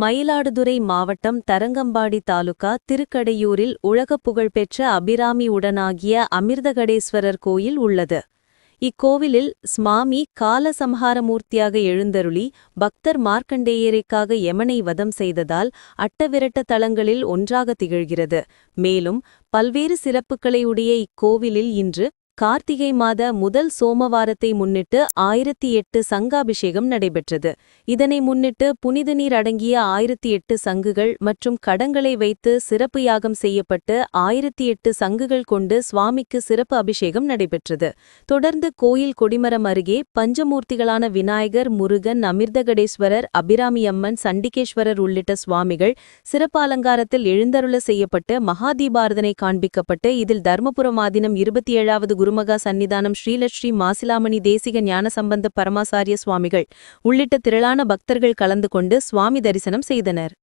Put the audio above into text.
மயிலாடுதுறை மாவட்டம் தரங்கம்பாடி தாலுகா திருக்கடையூரில் உலகப் புகழ்பெற்ற அபிராமி உடனாகிய அமிர்தகடேஸ்வரர் கோயில் உள்ளது. இக்கோவிலில் ஸ்மாமி காலசம்ஹாரமூர்த்தியாக எழுந்தருளி பக்தர் மார்க்கண்டேயருக்காக யமனை வதம் செய்ததால் அட்டவிரட்ட தலங்களில் ஒன்றாக திகழ்கிறது. மேலும் பல்வேறு சிறப்புகளை உடைய இக்கோவிலில் இன்று கார்த்திகை மாத முதல் சோமவாரத்தை முன்னிட்டு 1008 சங்காபிஷேகம் நடைபெற்றது. இதனை முன்னிட்டு புனித நீர் அடங்கிய 1008 சங்குகள் மற்றும் கடங்களை வைத்து சிறப்பு யாகம் செய்யப்பட்டு 1008 சங்குகள் கொண்டு சுவாமிக்கு சிறப்பு அபிஷேகம் நடைபெற்றது. தொடர்ந்து கோயில் கொடிமரம் அருகே பஞ்சமூர்த்திகளான விநாயகர், முருகன், அமிர்தகடேஸ்வரர், அபிராமியம்மன், சண்டிகேஸ்வரர் உள்ளிட்ட சுவாமிகள் சிறப்பு அலங்காரத்தில் எழுந்தருள செய்யப்பட்டு மகாதீபாரதனை காண்பிக்கப்பட்டு இதில் தர்மபுரம் ஆதீனம் 27வது குருமகா சன்னிதானம் ஸ்ரீலஸ்ரீ மாசிலாமணி தேசிக ஞானசம்பந்த பரமாசாரிய சுவாமிகள் உள்ளிட்ட திரளான பக்தர்கள் கலந்து கொண்டு சுவாமி தரிசனம் செய்தனர்.